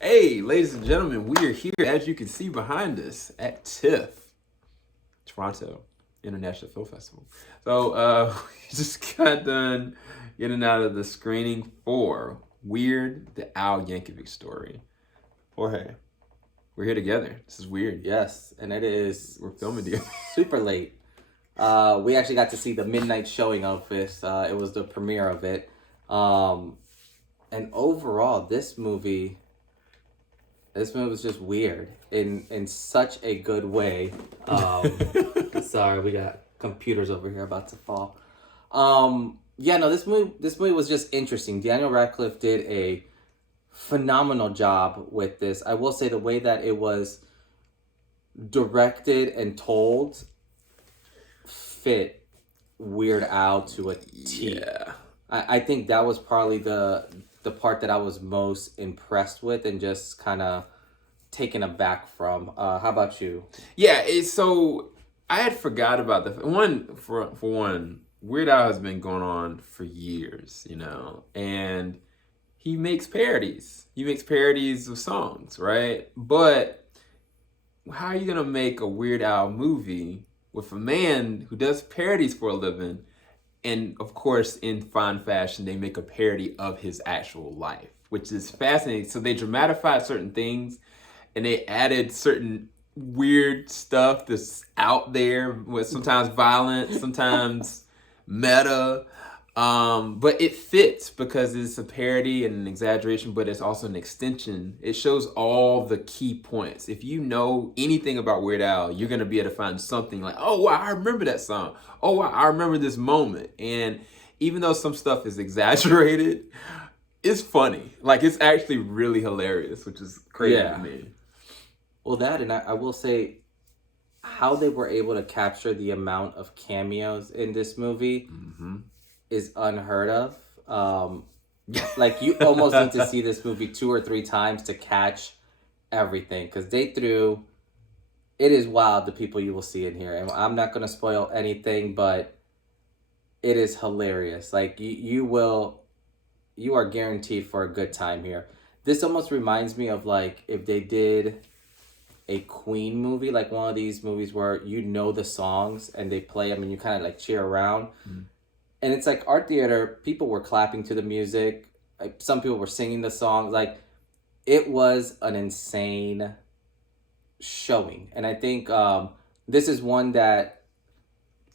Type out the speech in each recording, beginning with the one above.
Hey, ladies and gentlemen, we are here, as you can see behind us, at TIFF, Toronto International Film Festival. So, we just got done getting out of the screening for Weird, the Al Yankovic story. Jorge, we're here together. This is weird. Yes, and it is We're filming together. super late. We actually got to see the midnight showing of this. It was the premiere of it. And overall, this movie was just weird in such a good way. Sorry, we got computers over here about to fall. This movie was just interesting. Daniel Radcliffe did a phenomenal job with this. I will say the way that it was directed and told fit Weird Al to a T. Yeah. I think that was probably the part that I was most impressed with and just kind of taken aback from. How about you? Yeah, so I had forgot about the one for one. Weird Al has been going on for years, and he makes parodies. He makes parodies of songs, right? But how are you gonna make a Weird Al movie with a man who does parodies for a living? And of course, in fine fashion, they make a parody of his actual life, which is fascinating. So they dramatified certain things and they added certain weird stuff that's out there, with sometimes violent, sometimes meta. But it fits because it's a parody and an exaggeration, but it's also an extension. It shows all the key points. If you know anything about Weird Al, you're going to be able to find something like, oh, wow, I remember that song. Oh, wow, I remember this moment. And even though some stuff is exaggerated, it's funny. Like, it's actually really hilarious, which is crazy to me. Well, that, and I will say, how they were able to capture the amount of cameos in this movie is unheard of. Like, you almost need to see this movie 2 or 3 times to catch everything, because it is wild, the people you will see in here, and I'm not going to spoil anything, but it is hilarious. Like, you are guaranteed for a good time here. This almost reminds me of, like, if they did a Queen movie, like one of these movies where the songs and they play them and you kind of like cheer around. And it's like art theater, people were clapping to the music. Like, some people were singing the songs. Like, it was an insane showing. And I think this is one that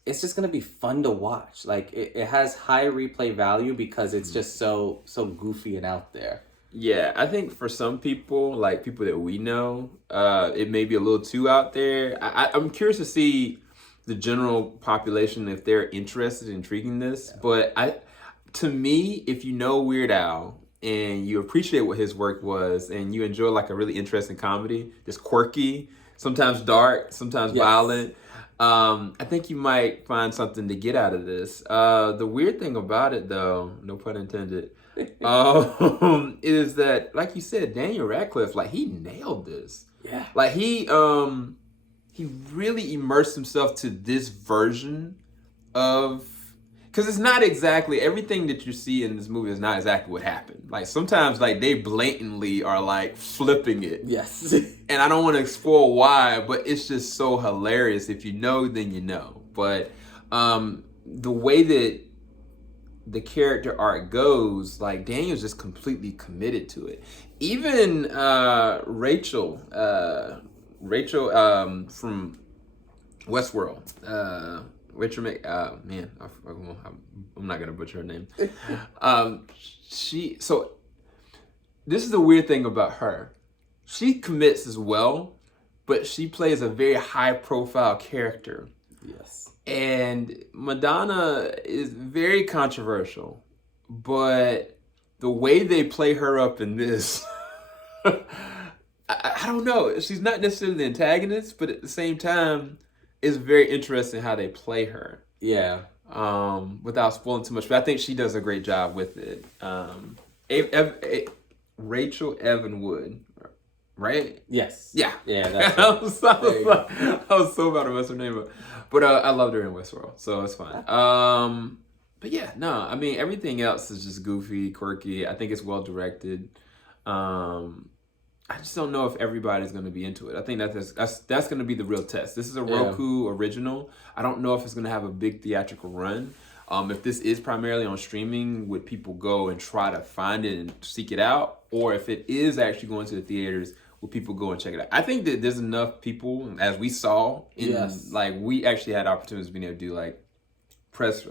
it's just going to be fun to watch. Like, it has high replay value because it's just so goofy and out there. Yeah, I think for some people, like people that we know, it may be a little too out there. I'm curious to see the general population if they're interested in intriguing this. Yeah. But to me, if you know Weird Al and you appreciate what his work was and you enjoy like a really interesting comedy, just quirky, sometimes dark, sometimes violent, I think you might find something to get out of this. The weird thing about it, though, no pun intended, is that, like you said, Daniel Radcliffe, like, he nailed this. Yeah. Like, he really immersed himself to this version of, because it's not exactly everything that you see in this movie is not exactly what happened. Like, sometimes, like, they blatantly are like flipping it. Yes. And I don't want to spoil why, but it's just so hilarious. If you know, then you know. But the way that the character arc goes, like, Daniel's just completely committed to it. Even Rachel from Westworld, Rachel I'm not gonna butcher her name. So this is the weird thing about her. She commits as well, but she plays a very high profile character. Yes. And Madonna is very controversial, but the way they play her up in this, I don't know. She's not necessarily the antagonist, but at the same time, it's very interesting how they play her. Yeah. Without spoiling too much, but I think she does a great job with it. Rachel Evan-Wood, right? Yes. Yeah. Yeah. That's I was so about to mess her name up. But I loved her in Westworld, so it's fine. But yeah, no, I mean, everything else is just goofy, quirky. I think it's well directed. I just don't know if everybody's going to be into it. I think that's going to be the real test. This is a Roku original. I don't know if it's going to have a big theatrical run. If this is primarily on streaming, would people go and try to find it and seek it out? Or if it is actually going to the theaters, will people go and check it out? I think that there's enough people, as we saw, like we actually had opportunities being able to do like press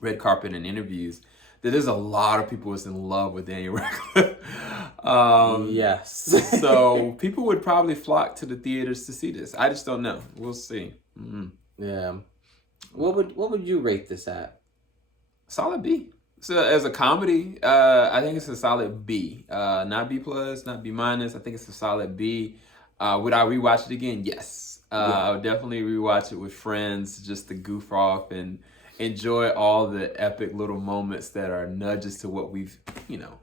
red carpet and interviews, that there's a lot of people that's in love with Daniel Radcliffe. Yes. So people would probably flock to the theaters to see this. I just don't know. We'll see. Mm-hmm. Yeah. What would you rate this at? Solid B. So as a comedy, I think it's a solid B. Not B plus, not B minus. I think it's a solid B. Would I rewatch it again? Yes. I would definitely rewatch it with friends, just to goof off and enjoy all the epic little moments that are nudges to what we've,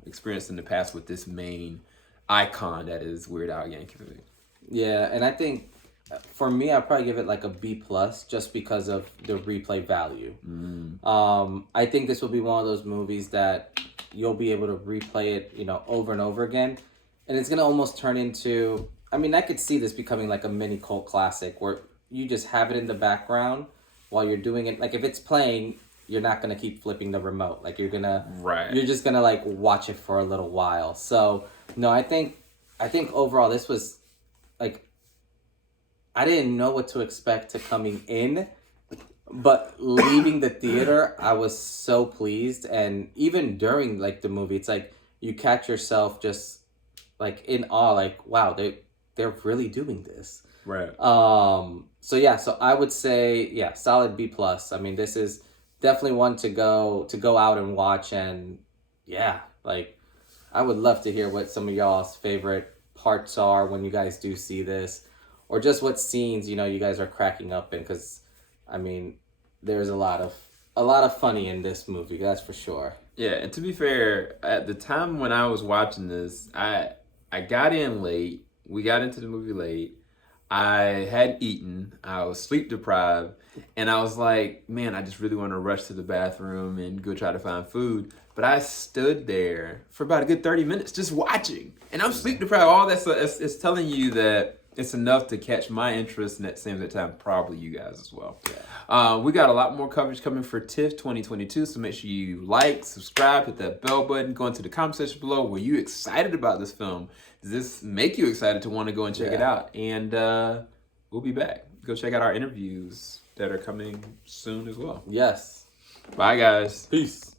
experienced in the past with this main icon that is Weird Al Yankovic. Yeah, and I think for me, I'd probably give it like a B plus just because of the replay value. I think this will be one of those movies that you'll be able to replay it, over and over again. And it's going to almost turn into, I could see this becoming like a mini cult classic where you just have it in the background while you're doing it. Like if it's playing, you're not going to keep flipping the remote. Like you're just going to like watch it for a little while. So no, I think overall this was like, I didn't know what to expect to coming in, but leaving the theater, I was so pleased. And even during like the movie, it's like you catch yourself just like in awe, like, wow, they're really doing this. Right. So I would say, solid B plus. This is definitely one to go out and watch. And like I would love to hear what some of y'all's favorite parts are when you guys do see this, or just what scenes, you guys are cracking up in. Cause there's a lot of funny in this movie. That's for sure. Yeah. And to be fair, at the time when I was watching this, I got in late. We got into the movie late. I hadn't eaten. I was sleep deprived. And I was like, man, I just really want to rush to the bathroom and go try to find food. But I stood there for about a good 30 minutes just watching. And I'm sleep deprived. All that stuff, it's telling you that it's enough to catch my interest, and at the same time, probably you guys as well. Yeah. We got a lot more coverage coming for TIFF 2022, so make sure you like, subscribe, hit that bell button, go into the comment section below. Were you excited about this film? Does this make you excited to want to go and check it out? And we'll be back. Go check out our interviews that are coming soon as well. Yes. Bye, guys. Peace.